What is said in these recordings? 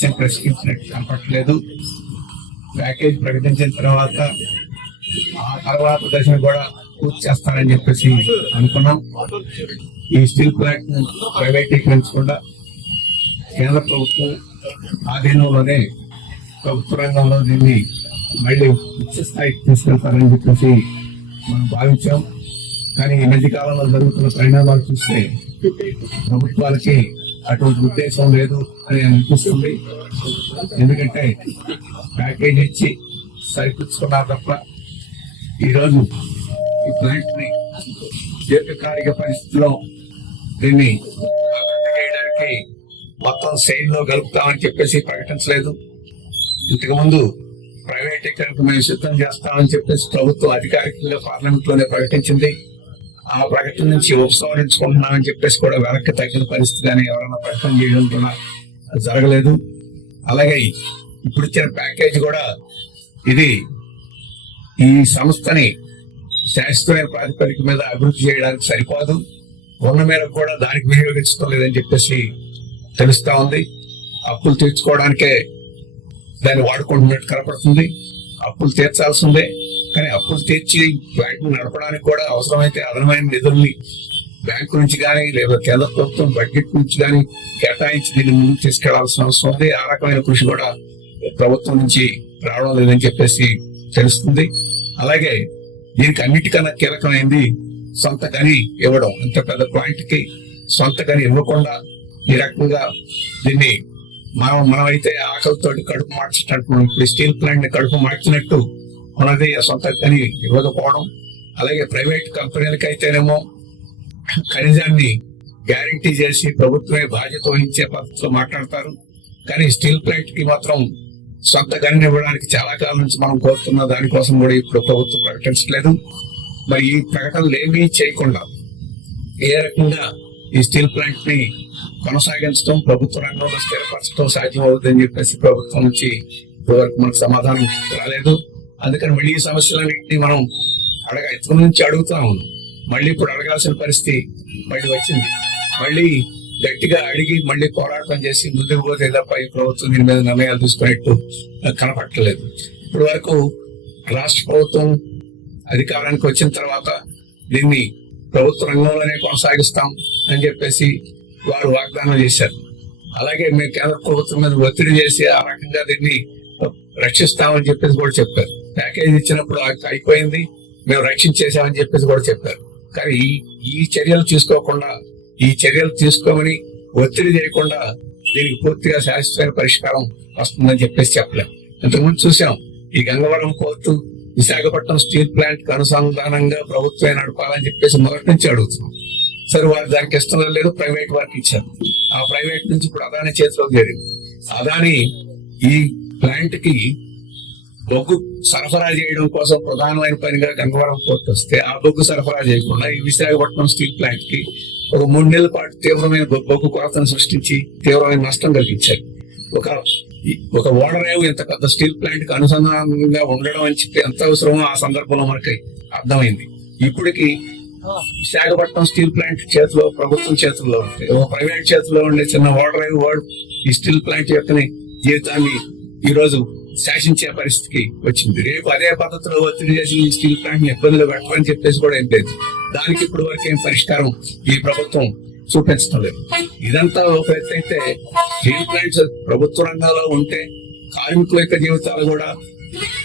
ప్రశ్నించినట్టు కనపట్లేదు ప్యాకేజ్ ప్రకటించిన తర్వాత ఆ తర్వాత దశను కూడా పూర్తి చేస్తారని చెప్పేసి అనుకున్నాం. ఈ స్టీల్ ప్లాంట్ ప్రైవేటీకరించకుండా కేంద్ర ప్రభుత్వం ఆధీనంలోనే ప్రభుత్వ రంగంలో దీన్ని మళ్ళీ ఉచ్చ స్థాయికి తీసుకెళ్తారని చెప్పేసి మనం భావించాం. కానీ ఈ మధ్య కాలంలో జరుగుతున్న పరిణామాలు చూస్తే ప్రభుత్వాలకి అటువంటి ఉద్దేశం లేదు అని అనిపిస్తుంది ఎందుకంటే ప్యాకేజ్ ఇచ్చి సరిపుచ్చుకున్నారు తప్ప ఈరోజు ఈ ప్లాంట్ని దీర్ఘకాలిక పరిస్థితిలో దీన్ని అభివృద్ధి చేయడానికి మొత్తం సెయిల్లో కలుపుతామని చెప్పేసి ప్రకటించలేదు. ఇంతకుముందు ప్రైవేటీకరణకు మేము సిద్ధం చేస్తామని చెప్పేసి ప్రభుత్వం అధికారికంగా పార్లమెంట్లోనే ప్రకటించింది. ఆ ప్రకటన నుంచి ఉపసంహరించుకుంటున్నామని చెప్పేసి కూడా వెనక్కి తగ్గిన పరిస్థితి కానీ ఎవరైనా ప్రకటన చేయడం జరగలేదు. అలాగే ఇప్పుడు ఇచ్చిన ప్యాకేజ్ కూడా ఇది ఈ సంస్థని శాశ్వత ప్రాతిపదిక మీద అభివృద్ధి చేయడానికి సరిపోదు ఉన్న మేరకు కూడా దానికి వినియోగించడం లేదని చెప్పేసి తెలుస్తా ఉంది. అప్పులు తీర్చుకోవడానికే దాన్ని వాడుకుంటున్నట్టు కనపడుతుంది. అప్పులు తీర్చాల్సిందే. కానీ అప్పులు తీర్చి బ్యాంకు నడపడానికి కూడా అవసరమైతే అదనమైన నిధుల్ని బ్యాంకు నుంచి కానీ లేదా కేంద్ర ప్రభుత్వం బడ్జెట్ నుంచి కానీ కేటాయించి దీన్ని ముందుకు తీసుకెళ్ళాల్సిన అవసరం ఉంది. ఆ రకమైన కృషి కూడా ప్రభుత్వం నుంచి రావడం లేదని చెప్పేసి తెలుస్తుంది. అలాగే దీనికి అన్నిటికన్నా కీలకమైంది సొంత గని ఇవ్వడం. ఇంత పెద్ద పాయింట్కి సొంత గని ఇవ్వకుండా ఈ రకంగా దీన్ని మనం మనమైతే ఆకలితో కడుపు మార్చినట్టు మనం ఇప్పుడు స్టీల్ ప్లాంట్ కడుపు మార్చినట్టు మనది సొంత గని ఇవ్వకపోవడం అలాగే ప్రైవేట్ కంపెనీలకి అయితేనేమో ఖనిజాన్ని గ్యారంటీ చేసి ప్రభుత్వమే బాధ్యత వహించే పద్ధతిలో మాట్లాడతారు. కానీ స్టీల్ ప్లాంట్కి మాత్రం సొంత గని ఇవ్వడానికి చాలా కాలం నుంచి మనం కోరుతున్న దానికోసం కూడా ఇప్పుడు ప్రభుత్వం ప్రకటించలేదు మరి ఈ ప్రకటనలు ఏమీ చేయకుండా ఏ రకంగా ఈ స్టీల్ ప్లాంట్ని కొనసాగించడం ప్రభుత్వ రంగంలో స్థిరపరచడం సాధ్యమవుతుందని చెప్పేసి ప్రభుత్వం నుంచి ఇప్పటివరకు మనకు సమాధానం రాలేదు. అందుకని మళ్ళీ ఈ సమస్యలన్నింటినీ మనం అడగ ఇతరుల నుంచి అడుగుతా ఉన్నాం. మళ్ళీ ఇప్పుడు అడగాల్సిన పరిస్థితి మళ్ళీ వచ్చింది. మళ్ళీ గట్టిగా అడిగి మళ్ళీ పోరాటం చేసి ముందుకు పోతే తప్ప ఈ ప్రభుత్వం దీని మీద నిర్ణయాలు తీసుకునేట్టు కనపట్టలేదు. ఇప్పటి వరకు రాష్ట్ర ప్రభుత్వం అధికారానికి వచ్చిన తర్వాత దీన్ని ప్రభుత్వ రంగంలోనే కొనసాగిస్తాం అని చెప్పేసి వారు వాగ్దానం చేశారు. అలాగే మేము కేంద్ర ప్రభుత్వం మీద ఒత్తిడి చేసి ఆ రకంగా దీన్ని రక్షిస్తామని చెప్పేసి కూడా చెప్పారు. ప్యాకేజ్ ఇచ్చినప్పుడు అయిపోయింది మేము రక్షించేసామని చెప్పేసి కూడా చెప్పారు. కానీ ఈ ఈ చర్యలు తీసుకోకుండా ఈ చర్యలు తీసుకోమని ఒత్తిడి చేయకుండా దీనికి పూర్తిగా శాశ్వతమైన పరిష్కారం వస్తుందని చెప్పేసి చెప్పలేం. ఇంతకుముందు చూసాం ఈ గంగవరం కోర్టు విశాఖపట్నం స్టీల్ ప్లాంట్కు అనుసంధానంగా ప్రభుత్వమే నడపాలని చెప్పేసి మొదటి నుంచి అడుగుతున్నాం. సరే వారు దానికి ఇష్టం లేదు ప్రైవేట్ వారికి ఇచ్చారు. ఆ ప్రైవేట్ నుంచి ఇప్పుడు అదాని చేతిలోకి చేరింది అదాని ఈ ప్లాంట్కి బొగ్గు సరఫరా చేయడం కోసం ప్రధానమైన పనిగా గంగవరం పోర్ట్ వస్తే ఆ బొగ్గు సరఫరా చేయకుండా ఈ విశాఖపట్నం స్టీల్ ప్లాంట్కి ఒక మూడు నెలల పాటు తీవ్రమైన బొగ్గు కొరతను సృష్టించి తీవ్రమైన నష్టం కలిగించారు. ఒక ఒక ఓడరేవు ఇంత పెద్ద స్టీల్ ప్లాంట్కి అనుసంధానంగా ఉండడం అని చెప్పి ఎంత అవసరమో ఆ సందర్భంలో మనకి అర్థమైంది. ఇప్పటికి విశాఖపట్నం స్టీల్ ప్లాంట్ చేతిలో ప్రభుత్వం చేతుల్లో ఉంటాయి ప్రైవేట్ చేతిలో ఉండే చిన్న ఓడరేవు వాడ్ ఈ స్టీల్ ప్లాంట్ యొక్క జీవితాన్ని ఈ రోజు శాసించే పరిస్థితికి వచ్చింది. రేపు అదే పద్ధతిలో ఒత్తిడి చేసి ఈ స్టీల్ ప్లాంట్ని ఇబ్బందులు పెట్టమని చెప్పేసి కూడా ఏం లేదు. దానికి ఇప్పుడు వరకు ఏం పరిష్కారం ఈ ప్రభుత్వం చూపించడం లేదు. ఇదంతా ఒక ఎత్తైతే స్టీల్ ప్లాంట్స్ ప్రభుత్వ రంగంలో ఉంటే కార్మికుల యొక్క జీవితాలు కూడా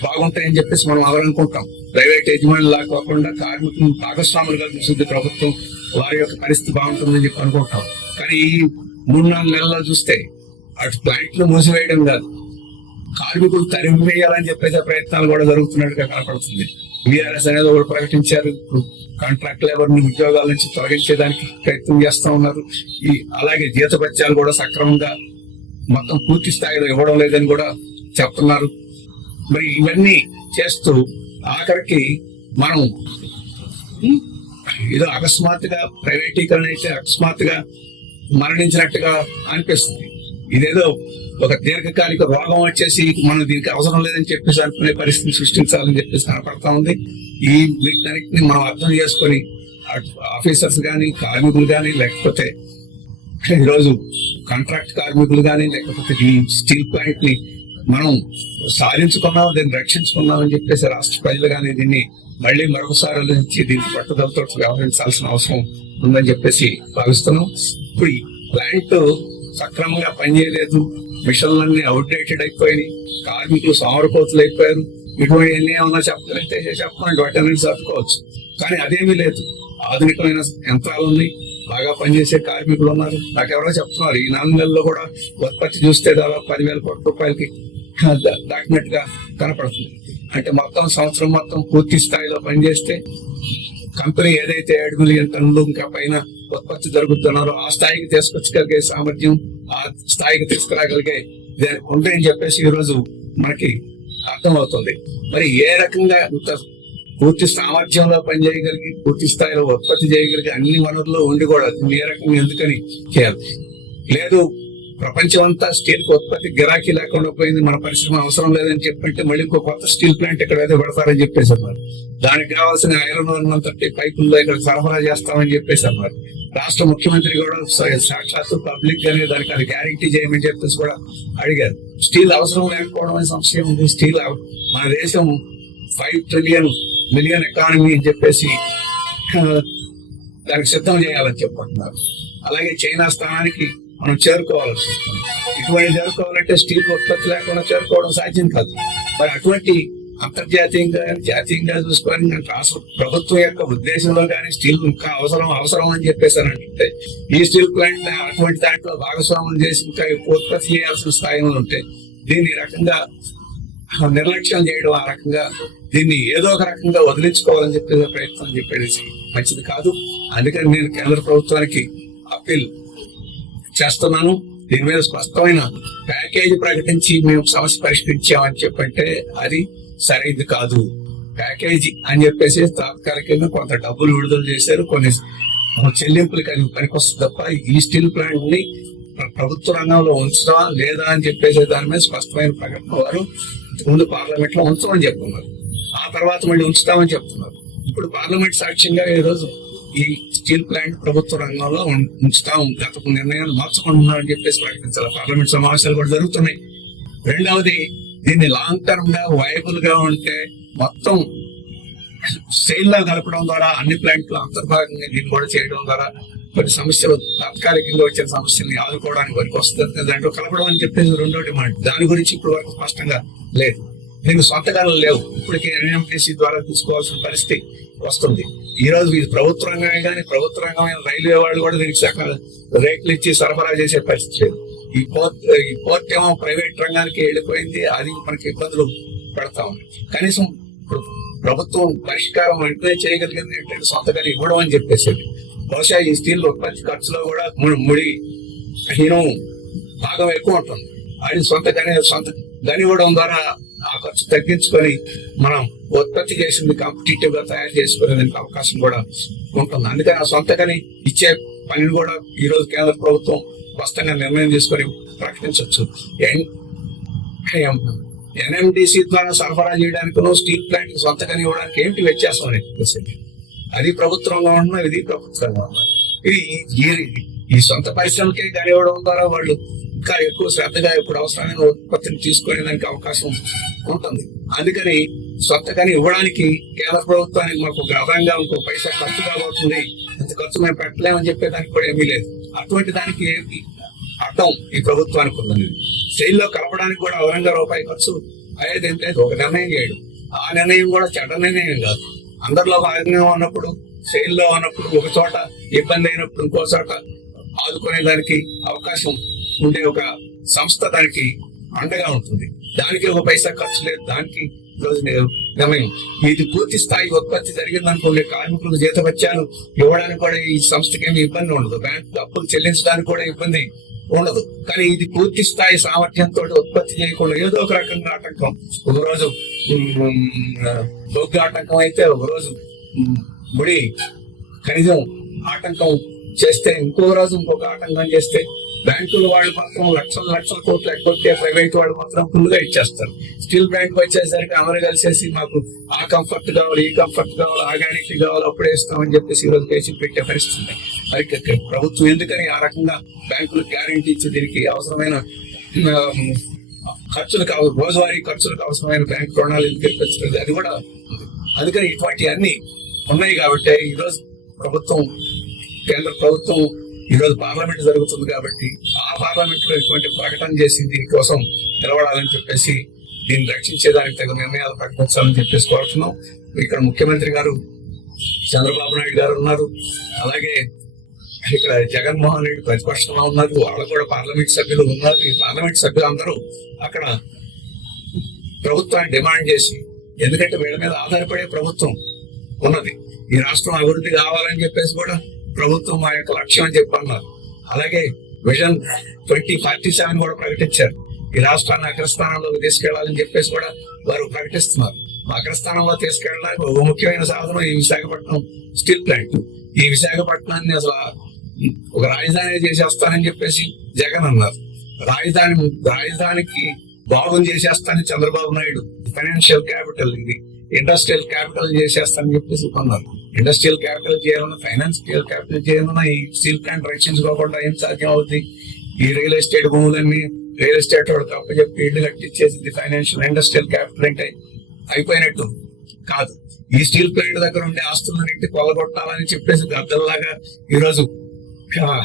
బాగుంటాయని చెప్పేసి మనం అవరనుకుంటాం ప్రైవేట్ యజమాని కాకుండా కార్మికులను భాగస్వాములుగా చూస్తుంది ప్రభుత్వం. వారి యొక్క పరిస్థితి బాగుంటుందని చెప్పి అనుకుంటాం. కానీ ఈ మూడు నాలుగు నెలల్లో చూస్తే అటు ప్లాంట్లు మూసివేయడం కాదు. కార్మికులు తరిమి వేయాలని చెప్పేసి ప్రయత్నాలు కూడా జరుగుతున్నట్టుగా కనపడుతుంది. బీఆర్ఎస్ అనేది ఒకటి ప్రకటించారు. ఇప్పుడు కాంట్రాక్ట్ లేబర్ని ఉద్యోగాల నుంచి తొలగించేదానికి ప్రయత్నం చేస్తా ఉన్నారు. ఈ అలాగే జీతపత్యాలు కూడా సక్రమంగా మొత్తం పూర్తి స్థాయిలో ఇవ్వడం లేదని కూడా చెప్తున్నారు. మరి ఇవన్నీ చేస్తూ ఆఖరికి మనం ఏదో అకస్మాత్తుగా ప్రైవేటీకరణ అయితే అకస్మాత్తుగా మరణించినట్టుగా అనిపిస్తుంది. ఇదేదో ఒక దీర్ఘకాలిక రోగం వచ్చేసి మనం దీనికి అవసరం లేదని చెప్పేసి అనుకునే పరిస్థితిని సృష్టించాలని చెప్పేసి కనపడతా ఉంది. ఈ వీటన్నిటిని మనం అర్థం చేసుకొని ఆఫీసర్స్ కానీ కార్మికులు కానీ లేకపోతే ఈరోజు కాంట్రాక్ట్ కార్మికులు కానీ లేకపోతే ఈ స్టీల్ ప్లాంట్ని మనం సాధించుకున్నాం దీన్ని రక్షించుకున్నాం అని చెప్పేసి రాష్ట్ర ప్రజలు కానీ దీన్ని మళ్ళీ మరొకసారి ఆలోచించి దీన్ని పట్టుదలతో వ్యవహరించాల్సిన అవసరం ఉందని చెప్పేసి భావిస్తున్నాం. ఇప్పుడు ఈ ప్లాంట్ సక్రమంగా పనిచేయలేదు. మిషన్లన్నీ అవుట్డేటెడ్ అయిపోయినాయి. కార్మికులు సోమరపోతులు అయిపోయారు. ఇటువంటి ఎన్ని ఏమన్నా చెప్పగలిగితే చెప్పమని వాటన్ని చెప్పుకోవచ్చు కానీ అదేమీ లేదు. ఆధునికమైన యంత్రాలు ఉన్నాయి. బాగా పనిచేసే కార్మికులు ఉన్నారు. నాకెవరో చెప్తున్నారు. ఈ నాలుగు నెలల్లో కూడా ఉత్పత్తి చూస్తే దాదాపు పదివేల కోట్ల రూపాయలకి దాటినట్టుగా కనపడుతుంది. అంటే మొత్తం సంవత్సరం మొత్తం పూర్తి స్థాయిలో పనిచేస్తే కంపెనీ ఏదైతే ఏడు మిలియన్ టన్నులు ఇంకా పైన ఉత్పత్తి జరుగుతున్నారో ఆ స్థాయికి తీసుకొచ్చగలిగే సామర్థ్యం ఆ స్థాయికి తీసుకురాగలిగే దానికి ఉంటాయని చెప్పేసి ఈ రోజు మనకి అర్థమవుతుంది. మరి ఏ రకంగా ఇంత పూర్తి సామర్థ్యంలో పనిచేయగలిగి పూర్తి స్థాయిలో ఉత్పత్తి చేయగలిగే అన్ని వనరులు ఉండి కూడా ఏ రకంగా ఎందుకని చేయాలి? లేదు ప్రపంచం అంతా స్టీల్ ఉత్పత్తి గిరాకీ లేకుండా పోయింది. మన పరిశ్రమ అవసరం లేదని చెప్పంటే మళ్ళీ ఇంకో కొత్త స్టీల్ ప్లాంట్ ఇక్కడ పెడతారని చెప్పేసి అన్నారు. దానికి కావాల్సిన ఐరన్ అంతటి పైపుల్లో ఇక్కడ సరఫరా చేస్తామని చెప్పేసి అన్నారు. రాష్ట్ర ముఖ్యమంత్రి కూడా సాక్షాత్తు పబ్లిక్ గానే దానికి అది గ్యారంటీ చేయమని చెప్పేసి కూడా అడిగారు. స్టీల్ అవసరం లేకపోవడం అనే సంశయం ఉంది. స్టీల్ మన దేశం ఫైవ్ ట్రిలియన్ మిలియన్ ఎకానమీ అని చెప్పేసి దానికి సిద్ధం చేయాలని చెప్పుకుంటున్నారు అలాగే చైనా స్థానానికి మనం చేరుకోవాల్సి వస్తుంది. ఇటువంటి చేరుకోవాలంటే స్టీల్ ఉత్పత్తి లేకుండా చేరుకోవడం సాధ్యం కాదు. మరి అటువంటి అంతర్జాతీయంగా జాతీయంగా చూసుకొని నేను రాష్ట్ర ప్రభుత్వం యొక్క ఉద్దేశంలో కానీ స్టీల్ ఇంకా అవసరం అవసరం అని చెప్పేసానంటే ఈ స్టీల్ ప్లాంట్ అటువంటి దాంట్లో భాగస్వామ్యం చేసి ఇంకా ఎక్కువ ఉత్పత్తి చేయాల్సిన స్థాయిలో ఉంటే దీన్ని రకంగా నిర్లక్ష్యం చేయడం ఆ రకంగా దీన్ని ఏదో ఒక రకంగా వదిలించుకోవాలని చెప్పేసి ప్రయత్నం చెప్పేసి మంచిది కాదు. అందుకని నేను కేంద్ర ప్రభుత్వానికి అప్పీల్ చేస్తున్నాను. దీని మీద స్పష్టమైన ప్యాకేజీ ప్రకటించి మేము సమస్య పరిష్కరించామని చెప్పంటే అది సరైనది కాదు. ప్యాకేజీ అని చెప్పేసి తాత్కాలికంగా కొంత డబ్బులు విడుదల చేశారు. కొన్ని చెల్లింపులకి అది పనికొస్తుంది తప్ప ఈ స్టీల్ ప్లాంట్ని ప్రభుత్వ రంగంలో ఉంచడం లేదా అని చెప్పేసి దాని మీద స్పష్టమైన ప్రకటన వారు ముందు పార్లమెంట్లో ఉంచమని చెప్తున్నారు. ఆ తర్వాత మళ్ళీ ఉంచుతామని చెప్తున్నారు. ఇప్పుడు పార్లమెంట్ సాక్ష్యంగా ఈ రోజు ఈ స్టీల్ ప్లాంట్ ప్రభుత్వ రంగంలో ఉం- ఉంచుతాం గత నిర్ణయాలు అని చెప్పేసి ప్రకటించాలి పార్లమెంట్ సమావేశాలు కూడా జరుగుతున్నాయి. రెండవది దీన్ని లాంగ్ టర్మ్గా వైబుల్గా ఉంటే మొత్తం సెయిల్ లా కలపడం ద్వారా అన్ని ప్లాంట్లు అంతర్భాగంగా దీన్ని కూడా చేయడం ద్వారా కొన్ని సమస్యలు తాత్కాలికంగా వచ్చిన సమస్యల్ని ఆదుకోవడానికి వరకు వస్తుంది. దాంట్లో కలపడం అని చెప్పేసి రెండో డిమాండ్ దాని గురించి ఇప్పుడు వరకు స్పష్టంగా లేదు. దీనికి సొంతకాలు లేవు. ఇప్పటికే ఎన్ఎంటీసీ ద్వారా తీసుకోవాల్సిన పరిస్థితి వస్తుంది. ఈ రోజు ఇది ప్రభుత్వ రంగమే కానీ ప్రభుత్వ రంగమైన రైల్వే వాళ్ళు కూడా దీనికి సక రేట్లు ఇచ్చి సరఫరా చేసే పరిస్థితి లేదు. ఈ పోర్ట్ ఈ పోర్ట్ ఏమో ప్రైవేట్ రంగానికి వెళ్ళిపోయింది. అది మనకి ఇబ్బందులు పెడతా ఉంది కనీసం ప్రభుత్వం పరిష్కారం వెంటనే చేయగలిగింది ఏంటంటే సొంతగా ఇవ్వడం అని చెప్పేసేది. బహుశా ఈ స్టీల్ ఉత్పత్తి ఖర్చులో కూడా ముడి హీనం భాగం ఎక్కువ ఉంటుంది. అది సొంత గని సొంత గని ఇవ్వడం ద్వారా ఆ ఖర్చు తగ్గించుకొని మనం ఉత్పత్తి చేసింది కాంపిటేటివ్గా తయారు చేసుకునేందుకు అవకాశం కూడా ఉంటుంది. అందుకని ఆ సొంతకని ఇచ్చే పనిని కూడా ఈ రోజు కేంద్ర ప్రభుత్వం స్పష్టంగా నిర్ణయం తీసుకొని ప్రకటించవచ్చు. ఎన్ఎండిసి ద్వారా సరఫరా చేయడానికి స్టీల్ ప్లాంట్ సొంతగా ఇవ్వడానికి ఏంటి వ్యత్యాసం అనేది అది ప్రభుత్వంలో ఉన్న ఇది ప్రభుత్వంలో ఉన్న. ఇది ఈ- సొంత పరిశ్రమకే కానివ్వడం ద్వారా వాళ్ళు ఇంకా ఎక్కువ శ్రద్ధగా ఇప్పుడు అవసరమైన ఉత్పత్తిని తీసుకునేదానికి అవకాశం ఉంటుంది. అందుకని సొంతగాని ఇవ్వడానికి కేంద్ర ప్రభుత్వానికి మాకు ఒక ఇంకో పైసా ఖర్చు కాబోతుంది. ఇంత ఖర్చు మేము పెట్టలేమని చెప్పేదానికి కూడా ఏమీ లేదు. అటువంటి దానికి ఏమి అర్థం ఈ ప్రభుత్వానికి ఉందని. శైలిలో కలపడానికి కూడా అదనంగా రూపాయి ఖర్చు అయ్యేది ఏం లేదు. ఒక నిర్ణయం చేయడం. ఆ నిర్ణయం కూడా చెడ్డ నిర్ణయం కాదు. అందరిలో భాగంగా ఉన్నప్పుడు శైలిలో ఉన్నప్పుడు ఒక చోట ఇబ్బంది అయినప్పుడు ఇంకో చోట ఆదుకునే దానికి అవకాశం ఉండే ఒక సంస్థ దానికి అండగా ఉంటుంది. దానికి ఒక పైసా ఖర్చు లేదు. దానికి రోజు నేను ఇది పూర్తి స్థాయి ఉత్పత్తి జరిగిందనుకోండి కార్మికులకు జీతపత్యాలు ఇవ్వడానికి కూడా ఈ సంస్థకి ఏమి ఇబ్బంది ఉండదు. బ్యాంక్ అప్పులు చెల్లించడానికి కూడా ఇబ్బంది ఉండదు. కానీ ఇది పూర్తి స్థాయి సామర్థ్యంతో ఉత్పత్తి చేయకుండా ఏదో ఒక రకంగా ఆటంకం. ఒక రోజు ఉమ్, ఆటంకం అయితే ఒక రోజు ముడి ఖనిజం ఆటంకం చేస్తే ఇంకో రోజు ఇంకొక ఆటంకం చేస్తే బ్యాంకులు వాళ్ళు మాత్రం లక్షల లక్షల కోట్లు ఎక్కొస్తే ప్రైవేట్ వాళ్ళు మాత్రం ఫుల్గా ఇచ్చేస్తారు. స్టీల్ బ్యాంక్ వచ్చేసరికి అమరు కలిసేసి మాకు ఆ కంఫర్ట్ కావాలి ఈ కంఫర్ట్ కావాలి ఆ గ్యారెంటీ కావాలి అప్పుడే ఇస్తామని చెప్పేసి ఈరోజు రోజు పెట్టే పరిస్థితి మరి ప్రభుత్వం ఎందుకని ఆ రకంగా బ్యాంకులు గ్యారెంటీ ఇచ్చి దీనికి అవసరమైన ఖర్చులకు రోజువారీ ఖర్చులకు అవసరమైన బ్యాంక్ రుణాలు ఎందుకు అది కూడా అందుకని ఇటువంటి అన్ని ఉన్నాయి కాబట్టి ఈరోజు ప్రభుత్వం కేంద్ర ప్రభుత్వం ఈరోజు పార్లమెంట్ జరుగుతుంది కాబట్టి ఆ పార్లమెంట్లో ఇటువంటి ప్రకటన చేసి దీనికోసం నిలబడాలని చెప్పేసి దీన్ని రక్షించేదానికి తగిన నిర్ణయాలు ప్రకటించాలని చెప్పేసి కోరుతున్నాం. ఇక్కడ ముఖ్యమంత్రి గారు చంద్రబాబు నాయుడు గారు ఉన్నారు. అలాగే ఇక్కడ జగన్మోహన్ రెడ్డి ప్రతిపక్షంలో ఉన్నారు. వాళ్ళు కూడా పార్లమెంట్ సభ్యులు ఉన్నారు. ఈ పార్లమెంట్ సభ్యులు అందరూ అక్కడ ప్రభుత్వాన్ని డిమాండ్ చేసి ఎందుకంటే వీళ్ళ మీద ఆధారపడే ప్రభుత్వం ఉన్నది. ఈ రాష్ట్రం అభివృద్ధి కావాలని చెప్పేసి కూడా ప్రభుత్వం మా యొక్క లక్ష్యం అని చెప్పి అన్నారు అలాగే విజన్ ట్వంటీ ఫార్టీ సెవెన్ కూడా ప్రకటించారు. ఈ రాష్ట్రాన్ని అగ్రస్థానంలోకి తీసుకెళ్ళాలని చెప్పేసి కూడా వారు ప్రకటిస్తున్నారు. అగ్రస్థానంలో తీసుకెళ్ళడానికి ఒక ముఖ్యమైన సాధనం ఈ విశాఖపట్నం స్టీల్ ప్లాంట్. ఈ విశాఖపట్నాన్ని అసలు ఒక రాజధాని చేసేస్తానని చెప్పేసి జగన్ అన్నారు. రాజధాని రాజధానికి బాగుని చేసేస్తానని చంద్రబాబు నాయుడు. ఫైనాన్షియల్ క్యాపిటల్ ఇది. ఇండస్ట్రియల్ క్యాపిటల్ చేసేస్తానని చెప్పేసి అన్నారు ఇండస్ట్రియల్ క్యాపిటల్ చేయాలన్నా ఫైనాన్షియల్ క్యాపిటల్ చేయాలన్నా ఈ స్టీల్ ప్లాంట్ రక్షించుకోకుండా ఏం సాధ్యం అవుతుంది ఈ రియల్ ఎస్టేట్ భూములన్నీ రియల్ ఎస్టేట్ వాడు అప్పచెప్పి ఇల్లు కట్టించేసింది ఫైనాన్షియల్ ఇండస్ట్రియల్ క్యాపిటల్ అంటే అయిపోయినట్టు కాదు. ఈ స్టీల్ ప్లాంట్ దగ్గర ఉండే ఆస్తులన్నింటి కొలగొట్టాలని చెప్పేసి గద్దల్లాగా ఈ రోజు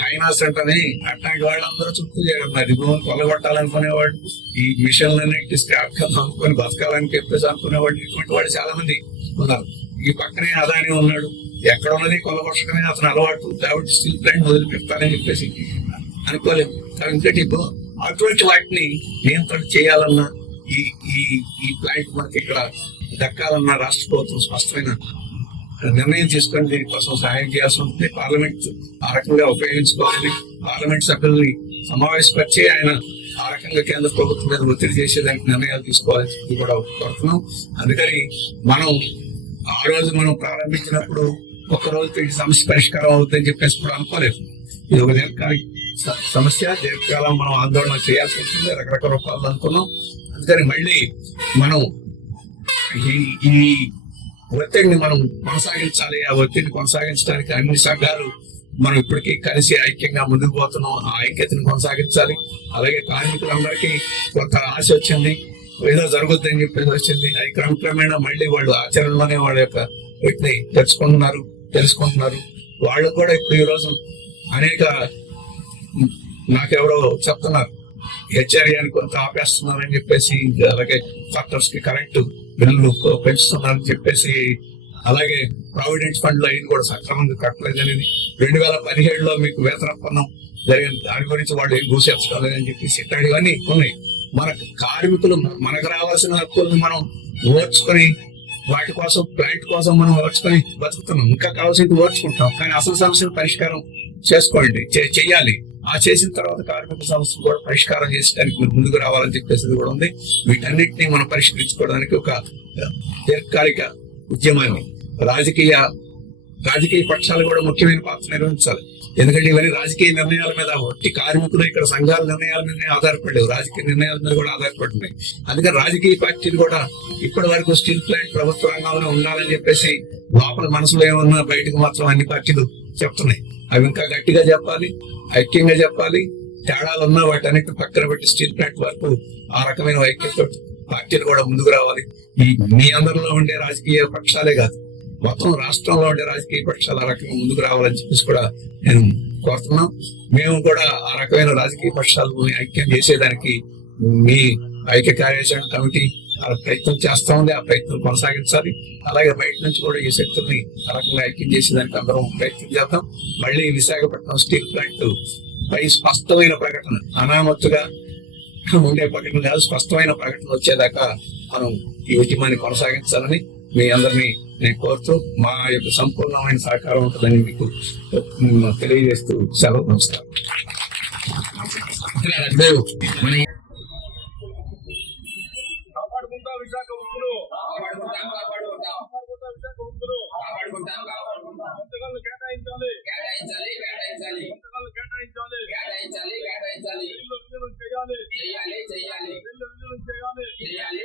హైనాస్ అంటని అట్లాంటి వాళ్ళందరూ చుట్టూ మరి భూమిని కొలగొట్టాలనుకునేవాడు ఈ మిషన్లన్నింటి స్క్రాప్ కింద అనుకుని బతకాలని చెప్పేసి అనుకునేవాడు ఇటువంటి వాళ్ళు చాలా మంది ఉన్నారు. ఈ పక్కనే అదాని ఉన్నాడు. ఎక్కడ ఉన్నది? కొలగొట్టడమే అతను అలవాటు. కాబట్టి స్టీల్ ప్లాంట్ వదిలిపెడతానని చెప్పేసి అనుకోలేము. కానీ ఇప్పుడు అటువంటి వాటిని నియంత్రణ చేయాలన్నా ఈ ఈ ఈ ప్లాంట్ మనకి ఇక్కడ దక్కాలన్న రాష్ట్ర ప్రభుత్వం స్పష్టమైన నిర్ణయం తీసుకొని దీనికోసం సహాయం చేయాల్సి ఉంటుంది పార్లమెంట్ ఆ రకంగా ఉపయోగించుకోవాలని పార్లమెంట్ సభ్యుల్ని సమావేశపరిచి ఆయన ఆ రకంగా కేంద్ర ప్రభుత్వం మీద ఒత్తిడి చేసేదానికి నిర్ణయాలు తీసుకోవాలని కూడా కోరుతున్నాం. అందుకని మనం ఆ రోజు మనం ప్రారంభించినప్పుడు ఒక రోజు ఈ సమస్య పరిష్కారం అవుతుందని చెప్పేసి కూడా అనుకోలేదు. ఇది ఒక దీర్ఘకాలిక సమస్య. దీర్ఘకాలం మనం ఆందోళన చేయాల్సి ఉంటుంది రకరకాల రూపాలు అనుకున్నాం అందుకని మళ్ళీ మనం ఈ ఈ ఒత్తిడిని మనం కొనసాగించాలి. ఆ ఒత్తిడిని కొనసాగించడానికి అన్ని సంఘాలు మనం ఇప్పటికీ కలిసి ఐక్యంగా ముందుకు పోతున్నాం. ఆ ఐక్యతను కొనసాగించాలి. అలాగే కార్మికులందరికీ కొంత ఆశ వచ్చింది. ఏదో జరుగుతుందని చెప్పేసి వచ్చింది. అది క్రమక్రమేణా మళ్ళీ వాళ్ళు ఆచరణలోనే వాళ్ళ యొక్క వీటిని తెచ్చుకుంటున్నారు తెలుసుకుంటున్నారు. వాళ్ళు కూడా ఇప్పుడు ఈ రోజు అనేక నాకెవరో చెప్తున్నారు. హెచ్ఆర్ఏని కొంత ఆపేస్తున్నారని చెప్పేసి అలాగే డాక్టర్స్కి కరెంటు బిల్లులు పెంచుతున్నారని చెప్పేసి అలాగే ప్రావిడెంట్ ఫండ్లో కూడా సక్రమంగా కట్టలేదు అనేది రెండు వేల పదిహేడులో మీకు వేతన పన్నం జరిగింది దాని గురించి వాళ్ళు ఏం భూసేర్చడం లేదని చెప్పేసి ఇట్లాంటివన్నీ ఉన్నాయి. మన కార్మికులు మనకు రావాల్సిన హక్కులను మనం ఓర్చుకొని వాటి కోసం ప్లాంట్ కోసం మనం ఓర్చుకొని బతుకుతున్నాం. ఇంకా కావాల్సింది ఓర్చుకుంటాం. కానీ అసలు సమస్యను పరిష్కారం చేసుకోండి. చే- చెయ్యాలి. ఆ చేసిన తర్వాత కార్మిక సమస్యలు కూడా పరిష్కారం చేసడానికి మీరు ముందుకు రావాలని చెప్పేసి కూడా ఉంది. వీటన్నిటిని మనం పరిష్కరించుకోవడానికి ఒక దీర్ఘకాలిక ఉద్యమాన్ని రాజకీయ రాజకీయ పక్షాలు కూడా ముఖ్యమైన పాత్ర నిర్వహించాలి. ఎందుకంటే ఇవన్నీ రాజకీయ నిర్ణయాల మీద ఒట్టి కార్మికులు ఇక్కడ సంఘాల నిర్ణయాల మీద ఆధారపడలేవు. రాజకీయ నిర్ణయాల మీద కూడా ఆధారపడుతున్నాయి. అందుకని రాజకీయ పార్టీలు కూడా ఇప్పటి వరకు స్టీల్ ప్లాంట్ ప్రభుత్వ రంగంలో ఉండాలని చెప్పేసి లోపల మనసులో ఏమన్నా బయటకు మాత్రం అన్ని పార్టీలు చెప్తున్నాయి. అవి ఇంకా గట్టిగా చెప్పాలి ఐక్యంగా చెప్పాలి. తేడాలు ఉన్నా వాటన్నిటి పక్కన పెట్టి స్టీల్ ప్లాంట్ వరకు ఆ రకమైన ఐక్యత పార్టీలు కూడా ముందుకు రావాలి. ఈ మీ అందరిలో ఉండే రాజకీయ పక్షాలే కాదు. మొత్తం రాష్ట్రంలో ఉండే రాజకీయ పక్షాలు ఆ రకంగా ముందుకు రావాలని చెప్పేసి కూడా నేను కోరుతున్నాం. మేము కూడా ఆ రకమైన రాజకీయ పక్షాలను ఐక్యం చేసేదానికి మీ ఐక్య కార్యాచరణ కమిటీ ఆ ప్రయత్నం చేస్తా ఉంది. ఆ ప్రయత్నం కొనసాగించాలి. అలాగే బయట నుంచి కూడా ఈ శక్తుల్ని ఆ రకంగా ఐక్యం చేసేదానికి అందరం ప్రయత్నం చేద్దాం. మళ్ళీ విశాఖపట్నం స్టీల్ ప్లాంట్ పై స్పష్టమైన ప్రకటన అనామత్తుగా ఉండే ప్రకటన కాదు స్పష్టమైన ప్రకటన వచ్చేదాకా మనం ఈ ఉద్యమాన్ని కొనసాగించాలని మీ అందరినీ నేను కోరుతూ మా యొక్క సంపూర్ణమైన సహకారం ఉంటుందని మీకు తెలియజేస్తూ సెలవు నమస్కారం. కేటాయించాలి. కేటాయించాలి. కేటాయించాలి కేటాయించాలి. కేటాయించాలి కేటాయించాలి చేయాలి. ఇల్లు విలీనం చేయాలి.